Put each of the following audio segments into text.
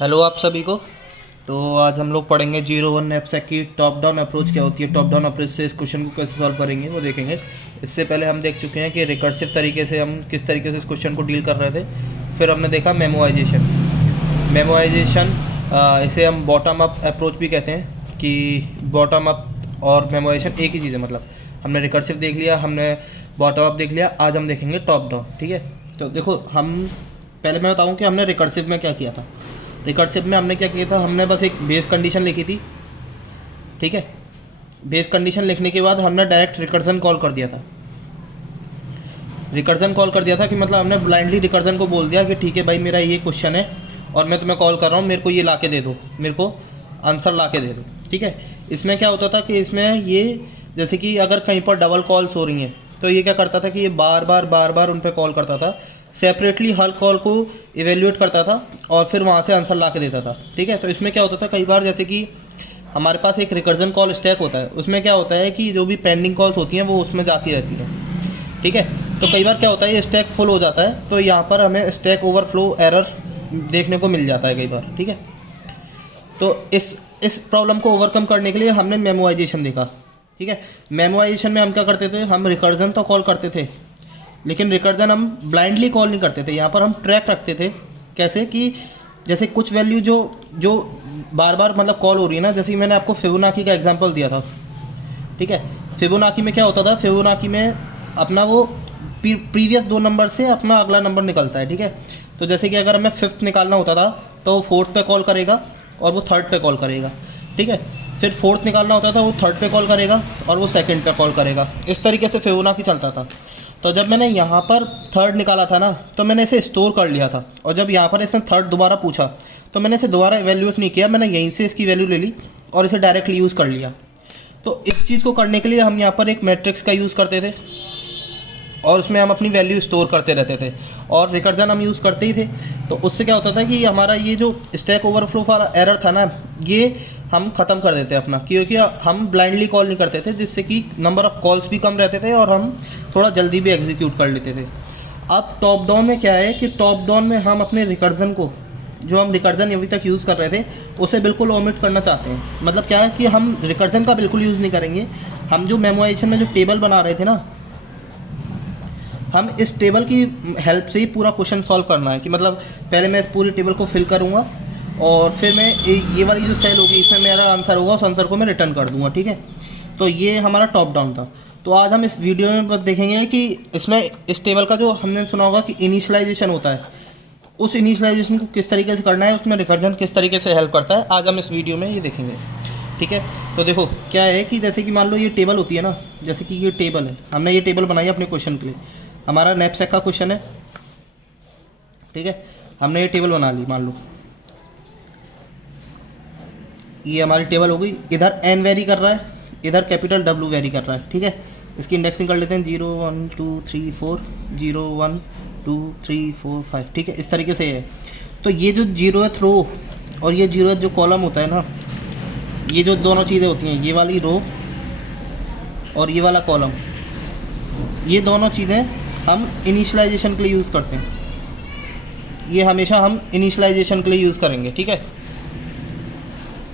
Hello आप सभी को। तो आज हम लोग पढ़ेंगे 01 नैपसैक की टॉप डाउन अप्रोच क्या होती है। टॉप डाउन अप्रोच से इस क्वेश्चन को कैसे सॉल्व करेंगे वो देखेंगे। इससे पहले हम देख चुके हैं कि रिकर्सिव तरीके से हम किस तरीके से इस क्वेश्चन को डील कर रहे थे। फिर हमने देखा मेमोइजेशन। इसे हम बॉटम अप अप्रोच भी कहते हैं कि बॉटम अप और मेमोइजेशन एक ही चीज़ है। मतलब हमने रिकर्सिव देख लिया, हमने बॉटम अप देख लिया, आज हम देखेंगे टॉप डाउन। ठीक है, तो देखो हम पहले मैं बताऊं कि हमने रिकर्सिव में क्या किया था। रिकर्सिव में हमने क्या किया था, हमने बस एक बेस कंडीशन लिखी थी। ठीक है, बेस कंडीशन लिखने के बाद हमने डायरेक्ट रिकर्जन कॉल कर दिया था। रिकर्जन कॉल कर दिया था कि मतलब हमने ब्लाइंडली रिकर्जन को बोल दिया कि ठीक है भाई, मेरा ये क्वेश्चन है और मैं तुम्हें कॉल कर रहा हूँ, मेरे को ये ला के दे दो, मेरे को आंसर ला के दे दो। ठीक है, इसमें क्या होता था कि इसमें ये जैसे कि अगर कहीं पर डबल कॉल्स हो रही हैं तो ये क्या करता था कि ये बार बार उन पर कॉल करता था, सेपरेटली हर कॉल को इवेल्यूएट करता था और फिर वहाँ से आंसर ला के देता था। ठीक है, तो इसमें क्या होता था, कई बार जैसे कि हमारे पास एक रिकर्जन कॉल स्टैक होता है, उसमें क्या होता है कि जो भी पेंडिंग कॉल्स होती हैं वो उसमें जाती रहती हैं। ठीक है, तो कई बार क्या होता है ये स्टैक फुल हो जाता है, तो यहाँ पर हमें स्टैक ओवरफ्लो एरर देखने को मिल जाता है कई बार। ठीक है, तो इस प्रॉब्लम को ओवरकम करने के लिए हमने मेमोइजेशन देखा। ठीक है, मेमोइजेशन में हम क्या करते थे, हम रिकर्जन तो कॉल करते थे लेकिन रिकर्जन हम ब्लाइंडली कॉल नहीं करते थे। यहाँ पर हम ट्रैक रखते थे। कैसे कि जैसे कुछ वैल्यू जो बार बार मतलब कॉल हो रही है ना, जैसे कि मैंने आपको फिबोनाची का एग्जांपल दिया था। ठीक है, फिबोनाची में क्या होता था, फिबोनाची में अपना वो प्रीवियस दो नंबर से अपना अगला नंबर निकलता है। ठीक है, तो जैसे कि अगर हमें फिफ्थ निकालना होता था तो वो फोर्थ पे कॉल करेगा और वो थर्ड पे कॉल करेगा। ठीक है, फिर फोर्थ निकालना होता था वो थर्ड पे कॉल करेगा और वो सेकंड पे कॉल करेगा। इस तरीके से फिबोनाची चलता था। तो जब मैंने यहाँ पर थर्ड निकाला था ना, तो मैंने इसे स्टोर कर लिया था और जब यहाँ पर इसने थर्ड दोबारा पूछा तो मैंने इसे दोबारा इवेल्यूएट नहीं किया, मैंने यहीं से इसकी वैल्यू ले ली और इसे डायरेक्टली यूज़ कर लिया। तो इस चीज़ को करने के लिए हम यहाँ पर एक मैट्रिक्स का यूज़ करते थे और उसमें हम अपनी वैल्यू स्टोर करते रहते थे और रिकर्जन हम यूज़ करते ही थे। तो उससे क्या होता था कि हमारा ये जो स्टैक ओवरफ्लो वाला एरर था ना, ये हम ख़त्म कर देते अपना, क्योंकि हम ब्लाइंडली कॉल नहीं करते थे, जिससे कि नंबर ऑफ़ कॉल्स भी कम रहते थे और हम थोड़ा जल्दी भी एग्जीक्यूट कर लेते थे। अब टॉप डाउन में क्या है कि टॉप डाउन में हम अपने रिकर्जन को, जो हम रिकर्जन अभी तक यूज़ कर रहे थे, उसे बिल्कुल ओमिट करना चाहते हैं। मतलब क्या है कि हम रिकर्जन का बिल्कुल यूज़ नहीं करेंगे। हम जो मेमोइजेशन में जो टेबल बना रहे थे ना, हम इस टेबल की हेल्प से ही पूरा क्वेश्चन सॉल्व करना है। कि मतलब पहले मैं इस पूरी टेबल को फिल करूँगा और फिर मैं ये वाली जो सेल होगी इसमें मेरा आंसर होगा, उस आंसर को मैं रिटर्न कर दूँगा। ठीक है, तो ये हमारा टॉप डाउन था। तो आज हम इस वीडियो में बस देखेंगे कि इसमें इस टेबल का जो हमने सुना होगा कि इनिशियलाइजेशन होता है, उस इनिशियलाइजेशन को किस तरीके से करना है, उसमें रिकर्जन किस तरीके से हेल्प करता है, आज हम इस वीडियो में ये देखेंगे। ठीक है, तो देखो क्या है कि जैसे कि मान लो ये टेबल होती है ना, जैसे कि ये टेबल है, हमने ये टेबल बनाई है अपने क्वेश्चन के लिए। हमारा नैपसैक का क्वेश्चन है। ठीक है, हमने ये टेबल बना ली। मान लो ये हमारी टेबल हो गई। इधर एन वेरी कर रहा है, इधर कैपिटल डब्ल्यू वेरी कर रहा है। ठीक है, इसकी इंडेक्सिंग कर लेते हैं 0 1 2 3 4 0 1 2 3 4 5। ठीक है, इस तरीके से है। तो ये जो 0th रो और ये 0th जो कॉलम होता है ना, ये जो दोनों चीज़ें होती हैं, ये वाली रो और ये वाला कॉलम, ये दोनों चीज़ें हम इनिशियलाइजेशन के लिए यूज़ करते हैं। ये हमेशा हम इनिशियलाइजेशन के लिए यूज़ करेंगे। ठीक है,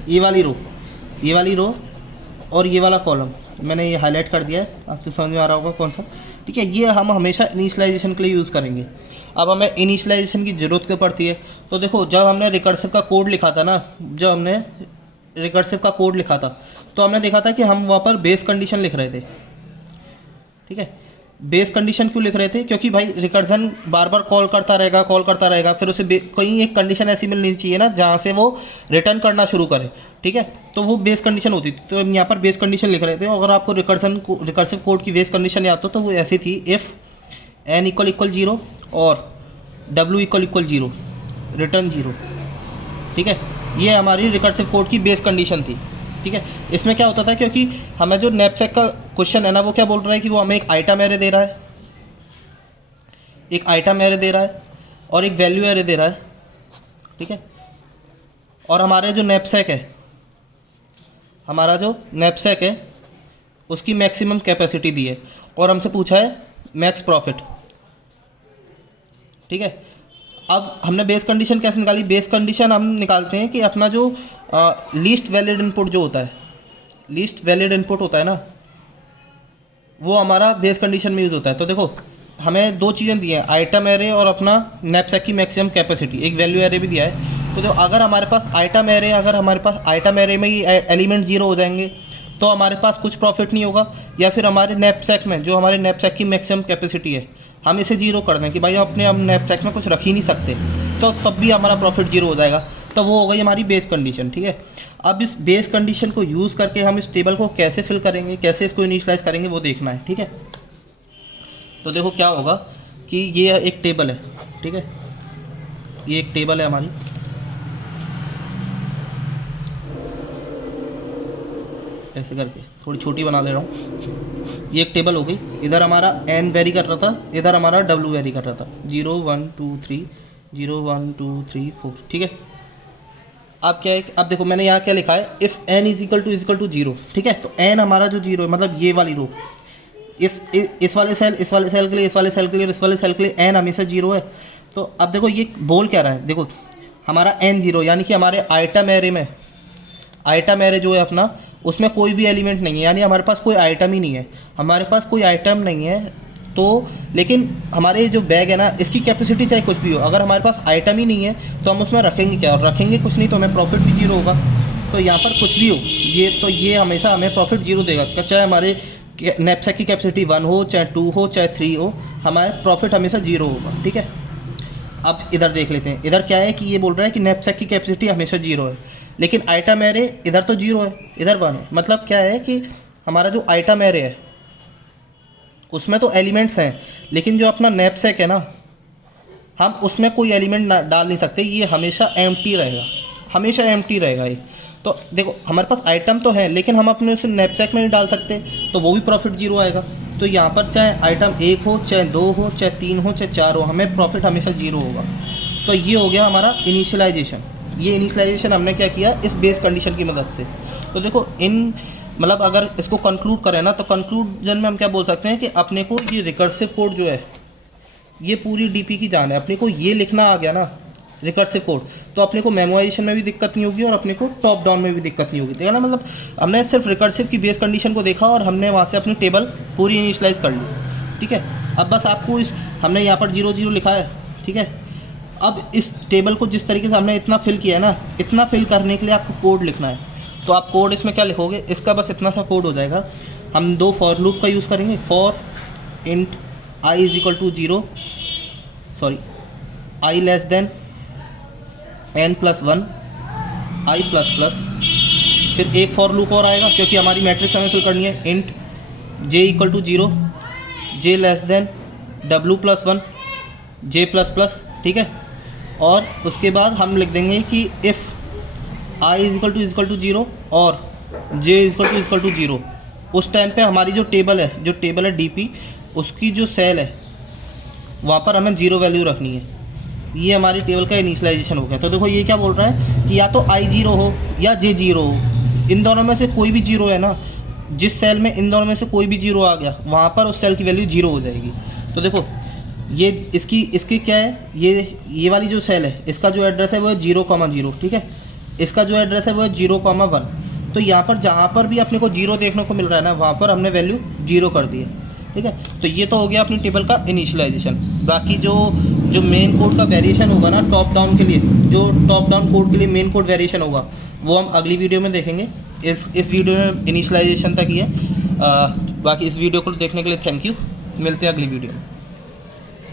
ये वाली रो और ये वाला कॉलम मैंने ये हाईलाइट कर दिया है, आपको समझ में आ रहा होगा कौन सा। ठीक है, ये हम हमेशा इनिशियलाइजेशन के लिए यूज़ करेंगे। अब हमें इनिशियलाइजेशन की ज़रूरत क्यों पड़ती है, तो देखो जब हमने रिकर्सिव का कोड लिखा था ना, जब हमने रिकर्सिव का कोड लिखा था तो हमने देखा था कि हम वहाँ पर बेस कंडीशन लिख रहे थे। ठीक है, बेस कंडीशन क्यों लिख रहे थे, क्योंकि भाई रिकर्जन बार बार कॉल करता रहेगा, फिर उसे कहीं एक कंडीशन ऐसी मिलनी चाहिए ना जहाँ से वो रिटर्न करना शुरू करे। ठीक है, तो वो बेस कंडीशन होती थी। तो हम यहाँ पर बेस कंडीशन लिख रहे थे। अगर आपको रिकर्सिव कोड की बेस कंडीशन याद हो तो वो ऐसी थी, इफ़ n = 0 और w = 0 रिटर्न 0। ठीक है, ये हमारी रिकर्सिव कोड की बेस कंडीशन थी। ठीक है, इसमें क्या होता था, क्योंकि हमें जो नैपसैक का क्वेश्चन है ना, वो क्या बोल रहा है कि वो हमें एक आइटम एरे दे रहा है, और एक वैल्यू एरे दे रहा है। ठीक है, और हमारा जो नैपसैक है उसकी मैक्सिमम कैपेसिटी दी है और हमसे पूछा है मैक्स प्रॉफिट। ठीक है, अब हमने बेस कंडीशन कैसे निकाली? बेस कंडीशन हम निकालते हैं कि अपना जो लीस्ट वैलिड इनपुट जो होता है, लीस्ट वैलिड इनपुट होता है ना, वो हमारा बेस कंडीशन में यूज़ होता है। तो देखो हमें दो चीज़ें दी हैं, आइटम एरे और अपना नैपसैक की मैक्सिमम कैपेसिटी, एक वैल्यू एरे भी दिया है। तो जो अगर हमारे पास आइटम एरे में ही एलिमेंट जीरो हो जाएंगे तो हमारे पास कुछ प्रॉफिट नहीं होगा, या फिर हमारे नैपसैक में जो हमारे नैपसैक की मैक्सिमम कैपेसिटी है हम इसे जीरो कर दें कि भाई हम नैपसैक में कुछ रख ही नहीं सकते, तो तब भी हमारा प्रॉफिट जीरो हो जाएगा। तो वो हो गई हमारी बेस कंडीशन, ठीक है। अब इस बेस कंडीशन को यूज़ करके हम इस टेबल को कैसे फिल करेंगे, कैसे इसको इनिशियलाइज करेंगे, वो देखना है, ठीक है। तो देखो क्या होगा कि ये एक टेबल है, ठीक है, ये एक टेबल है हमारी, ऐसे करके थोड़ी छोटी बना ले रहा हूँ। ये एक टेबल हो गई, इधर हमारा n वेरी कर रहा था, इधर हमारा w वेरी कर रहा था, 0 1 2 3 0 1 2 3 4, ठीक है। अब क्या है, अब देखो मैंने यहाँ क्या लिखा है, if n is equal to 0, ठीक है। तो n हमारा जो 0 है, मतलब ये वाली रो, इस वाले सेल के लिए, इस वाले सेल के लिए, इस वाले सेल के लिए n हमेशा 0 है। तो अब देखो ये बोल क्या रहा है, देखो हमारा n 0 यानी कि हमारे आइटम एरे जो है अपना, उसमें कोई भी एलिमेंट नहीं है, यानी हमारे पास कोई आइटम ही नहीं है, हमारे पास कोई आइटम नहीं है। तो लेकिन हमारे जो बैग है ना, इसकी कैपेसिटी चाहे कुछ भी हो, अगर हमारे पास आइटम ही नहीं है तो हम उसमें रखेंगे क्या, और रखेंगे कुछ नहीं तो हमें प्रॉफिट भी जीरो होगा। तो यहाँ पर कुछ भी हो ये हमेशा हमें प्रॉफिट जीरो देगा, चाहे हमारे नैपसैक की कैपेसिटी 1 हो, चाहे 2 हो, चाहे 3 हो, हमारे प्रॉफिट हमेशा जीरो होगा, ठीक है। अब इधर देख लेते हैं, इधर क्या है कि ये बोल रहा है कि नैपसैक की कैपेसिटी हमेशा जीरो है, लेकिन आइटम एरे इधर तो जीरो है, इधर 1 है। मतलब क्या है कि हमारा जो आइटम एरे है उसमें तो एलिमेंट्स हैं, लेकिन जो अपना नैपसैक है ना, हम उसमें कोई एलिमेंट डाल नहीं सकते, ये हमेशा एम्प्टी रहेगा, हमेशा एम्प्टी रहेगा ये। तो देखो हमारे पास आइटम तो है, लेकिन हम अपने उसे नैपसैक में नहीं डाल सकते, तो वो भी प्रॉफिट जीरो आएगा। तो यहाँ पर चाहे आइटम 1 हो, चाहे 2 हो, चाहे 3 हो, चाहे 4 हो, हमें प्रॉफिट हमेशा जीरो होगा। तो ये हो गया हमारा इनिशियलाइजेशन। ये इनिशियलाइजेशन हमने क्या किया इस बेस कंडीशन की मदद से। तो देखो मतलब अगर इसको कंक्लूड करें ना, तो कंक्लूजन में हम क्या बोल सकते हैं कि अपने को ये रिकर्सिव कोड जो है, ये पूरी डीपी की जान है, अपने को ये लिखना आ गया ना रिकर्सिव कोड, तो अपने को मेमोराइजेशन में भी दिक्कत नहीं होगी और अपने को टॉप डाउन में भी दिक्कत नहीं होगी। देखा ना, मतलब हमने सिर्फ रिकर्सिव की बेस कंडीशन को देखा और हमने वहाँ से अपनी टेबल पूरी इनिशियलाइज कर ली, ठीक है। अब बस आपको हमने यहाँ पर 0 0 लिखा है, ठीक है। अब इस टेबल को जिस तरीके से हमने इतना फिल किया है ना, इतना फिल करने के लिए आपको कोड लिखना है। तो आप कोड इसमें क्या लिखोगे, इसका बस इतना सा कोड हो जाएगा। हम 2 फॉर लूप का यूज़ करेंगे, for int i is equal to 0, sorry i less than n+1 i plus, फिर एक फॉर लूप और आएगा क्योंकि हमारी मैट्रिक्स हमें फिल करनी है, int j equal to 0, j less than w+1 j++, ठीक है। और उसके बाद हम लिख देंगे कि if i is equal to 0 और j इज इक्वल टू 0, उस टाइम पे हमारी जो टेबल है डीपी, उसकी जो सेल है वहाँ पर हमें 0 वैल्यू रखनी है। ये हमारी टेबल का इनिशियलाइजेशन हो गया। तो देखो ये क्या बोल रहा है कि या तो i 0 हो या j 0 हो, इन दोनों में से कोई भी 0 है ना, जिस सेल में इन दोनों में से कोई भी 0 आ गया वहाँ पर उस सेल की वैल्यू 0 हो जाएगी। तो देखो ये इसकी क्या है, ये वाली जो सेल है इसका जो एड्रेस है वो है 0,0, ठीक है। इसका जो एड्रेस है वो है 0,1। तो यहाँ पर जहाँ पर भी अपने को 0 देखने को मिल रहा है ना, वहाँ पर हमने वैल्यू 0 कर दी है, ठीक है। तो ये तो हो गया अपनी टेबल का इनिशियलाइजेशन। बाकी जो मेन कोड का वेरिएशन होगा ना टॉप डाउन के लिए, जो टॉप डाउन कोड के लिए मेन कोड वेरिएशन होगा वो हम अगली वीडियो में देखेंगे। इस वीडियो में इनिशियलाइजेशन तक ही है। बाकी इस वीडियो को देखने के लिए थैंक यू, मिलते हैं अगली वीडियो में।